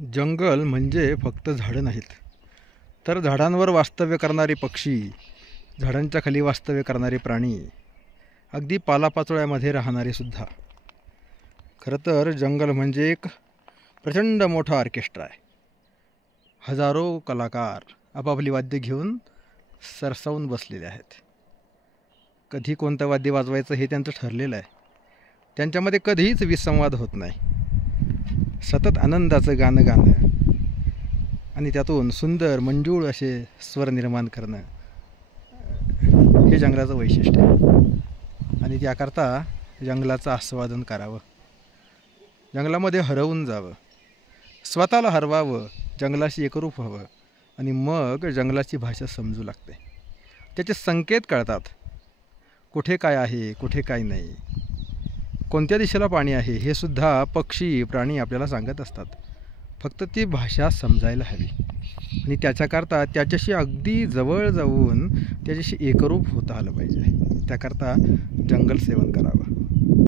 जंगल म्हणजे फक्त झाडं नाहीत, तर झाडांवर वास्तव्य करणारे पक्षी, झाडांच्या खाली वास्तव्य करणारे प्राणी, अगदी पालापाचोळ्यामध्ये राहणारे सुद्धा. खरं तर जंगल म्हणजे एक प्रचंड मोठा ऑर्केस्ट्रा आहे. हजारो कलाकार आपापली वाद्य घेऊन सरसावून बसलेले आहेत. कधी कोणतं वाद्य वाजवायचं हे त्यांचं ठरलेलं आहे. त्यांच्यामध्ये कधीच विसंवाद होत नाही. सतत आनंदाचं गाणं गाणं आणि त्यातून सुंदर मंजूळ असे स्वर निर्माण करणं हे जंगलाचं वैशिष्ट्य आहे. आणि त्याकरता जंगलाचं आस्वादन करावं, जंगलामध्ये हरवून जावं, स्वतःला हरवावं, जंगलाशी एकरूप व्हावं आणि मग जंगलाची भाषा समजू लागते. त्याचे संकेत कळतात, कुठे काय आहे, कुठे काय नाही, कोणत्या दिशेला पाणी आहे हे सुद्धा पक्षी प्राणी आपल्याला सांगत असतात. फक्त ती भाषा समजायला हवी आणि त्याच्याकरता त्याच्याशी अगदी जवळ जाऊन त्याच्याशी एकरूप होता आलं पाहिजे. त्याकरता जंगल सेवन करावं.